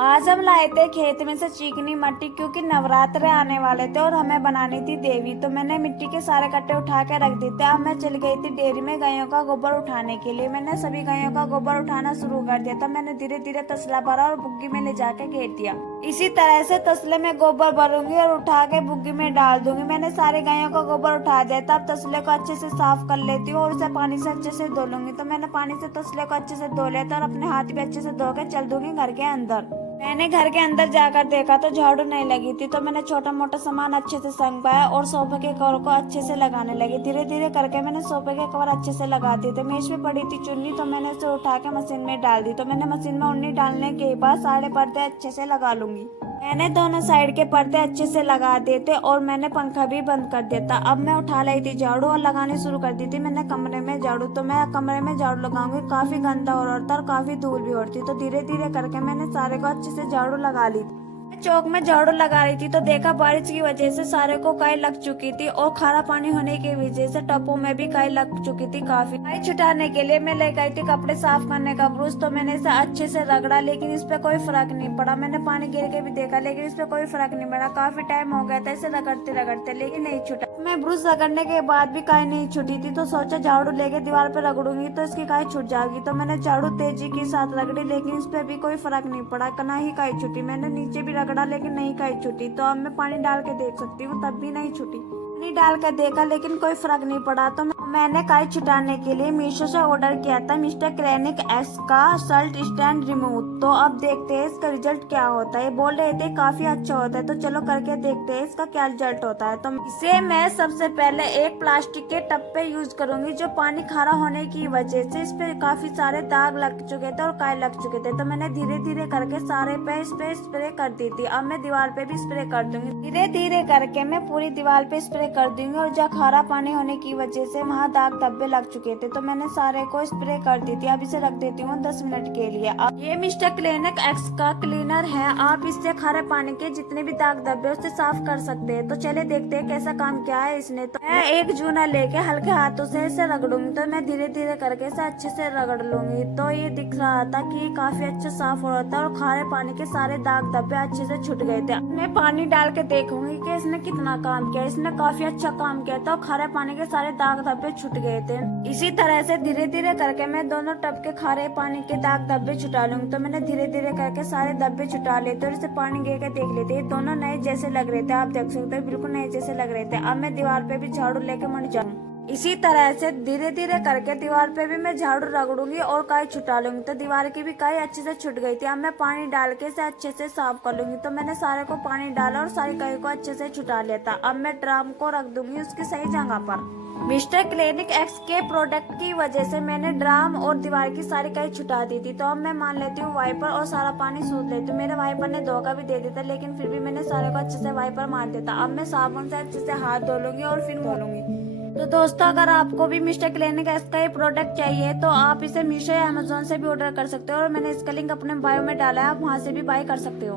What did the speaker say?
आज हम लाए थे खेत में से चिकनी मट्टी, क्योंकि नवरात्र आने वाले थे और हमें बनानी थी देवी। तो मैंने मिट्टी के सारे कट्टे उठा के रख दिए थे। अब मैं चली गई थी डेयरी में गायों का गोबर उठाने के लिए। मैंने सभी गायों का गोबर उठाना शुरू कर दिया था। मैंने धीरे धीरे तसला भरा और बुग्गी में ले जाके घेर दिया। इसी तरह से तसले में गोबर भरूंगी और उठा के बुग्गी में डाल दूंगी। मैंने सारी गायों का गोबर उठा दिया था। अब तसले को अच्छे से साफ कर लेती हूँ और उसे पानी से अच्छे से धो लूंगी। तो मैंने पानी से तसले को अच्छे से धो लिया था और अपने हाथ भी अच्छे से धो के चल दूंगी घर के अंदर। मैंने घर के अंदर जाकर देखा तो झाड़ू नहीं लगी थी। तो मैंने छोटा मोटा सामान अच्छे से संग पाया और सोफे के कवर को अच्छे से लगाने लगी। धीरे धीरे करके मैंने सोफे के कवर अच्छे से लगा दिए थे। मेज पे पड़ी थी चुन्नी, तो मैंने उसे उठा के मशीन में डाल दी। तो मैंने मशीन में उन्नी डालने के बाद सारे पर्दे अच्छे से लगा लूंगी। मैंने दोनों साइड के पर्दे अच्छे से लगा दिए थे और मैंने पंखा भी बंद कर दिया था। अब मैं उठा ली थी झाड़ू और लगानी शुरू कर दी थी मैंने कमरे में झाड़ू। तो मैं कमरे में झाड़ू लगाऊंगी, काफी गंदा हो रहा था और काफी धूल भी हो रही थी। तो धीरे धीरे करके मैंने सारे को अच्छे से झाड़ू लगा ली थी। चौक में झाड़ू लगा रही थी तो देखा बारिश की वजह से सारे को काई लग चुकी थी और खारा पानी होने की वजह से टपों में भी काई लग चुकी थी काफी। काई छुटाने के लिए मैं ले गई थी कपड़े साफ करने का ब्रश। तो मैंने इसे अच्छे से रगड़ा, लेकिन इस पे कोई फर्क नहीं पड़ा। मैंने पानी गिर के भी देखा, लेकिन इस पे कोई फर्क नहीं पड़ा। काफी टाइम हो गया था इसे रगड़ते रगड़ते, लेकिन नहीं छुटा। मैं ब्रश रगड़ने के बाद भी काई नहीं छुटी थी। तो सोचा झाड़ू लेके दीवार पे रगड़ूंगी तो इसकी काई छुट जाएगी। तो मैंने झाड़ू तेजी के साथ रगड़ी, लेकिन इस पे भी कोई फर्क नहीं पड़ा, ना ही काई छुटी। मैंने नीचे भी रगड़ा, लेकिन नहीं काई छुटी। तो अब मैं पानी डाल के देख सकती हूँ, तब भी नहीं छुटी। पानी डाल कर देखा, लेकिन कोई फर्क नहीं पड़ा। तो मैंने काई छुटाने के लिए मीशो से ऑर्डर किया था मिस्टर क्लिनिक एक्स का सल्ट स्टैंड रिमूव। तो अब देखते हैं इसका रिजल्ट क्या होता है। बोल रहे थे काफी अच्छा होता है, तो चलो करके देखते हैं इसका क्या रिजल्ट होता है। तो इसे मैं सबसे पहले एक प्लास्टिक के टब पे यूज करूंगी। जो पानी खारा होने की वजह से इस पे काफी सारे दाग लग चुके थे और काई लग चुके थे। तो मैंने धीरे धीरे करके सारे पे इस पे स्प्रे कर दी थी। अब मैं दीवार पे भी स्प्रे कर दूंगी। धीरे धीरे करके मैं पूरी दीवार पे स्प्रे कर दूंगी। और जहाँ खारा पानी होने की वजह से वहाँ दाग धब्बे लग चुके थे, तो मैंने सारे को स्प्रे कर दी थी। अब इसे रख देती हूँ 10 मिनट के लिए। अब ये मिस्टर क्लिनिक एक्स का क्लीनर है। आप इससे खारे पानी के जितने भी दाग धब्बे उससे साफ कर सकते हैं। तो चले देखते हैं कैसा काम किया है इसने। तो मैं एक जूना लेके हल्के हाथों से इसे रगड़ूंगी। तो मैं धीरे धीरे करके इसे अच्छे से रगड़ लूंगी। तो ये दिख रहा था कि काफी अच्छा साफ हो रहा था और खारे पानी के सारे दाग धब्बे अच्छे से छुट गए थे। मैं पानी डाल के देखूंगी कि इसने कितना काम किया। इसने काफी अच्छा काम किया था और खारे पानी के सारे दाग धब्बे छुट गए थे। इसी तरह से धीरे धीरे करके मैं दोनों टब के खारे पानी के दाग धब्बे छुटा लूंगी। तो मैंने धीरे धीरे करके सारे धब्बे छुटा लेते और इसे पानी गिर के देख लेते। दोनों नए जैसे लग रहे थे, आप देख सकते हो बिल्कुल नए जैसे लग रहे थे। अब मैं दीवार पे भी झाड़ू लेके मर जाऊंगी। इसी तरह से धीरे धीरे करके दीवार पे भी मैं झाड़ू रगड़ूंगी और काई छुटा लूंगी। तो दीवार की भी काई अच्छे से छुट गई थी। अब मैं पानी डाल के इसे अच्छे से साफ कर लूंगी। तो मैंने सारे को पानी डाला और सारी काई को अच्छे से छुटा लिया था। अब मैं ड्राम को रख दूंगी उसकी सही जगह पर। मिस्टर क्लिनिक एक्स के प्रोडक्ट की वजह से मैंने ड्राम और दीवार की सारी काई छुटा दी थी। तो अब मैं मान लेती हूँ वाइपर और सारा पानी सूख लेती हूँ। मेरे वाइपर ने धोखा भी दे दिया था, लेकिन फिर भी मैंने सारे को अच्छे से वाइपर मार दिया था। अब मैं साबुन से अच्छे से हाथ धो लूंगी और फिर धो लूंगी। तो दोस्तों, अगर आपको भी मिस्टर क्लिनिक एक्स का ये प्रोडक्ट चाहिए तो आप इसे मीशो या अमेजोन से भी ऑर्डर कर सकते हो और मैंने इसका लिंक अपने बायो में डाला है, आप वहां से भी बाय कर सकते हो।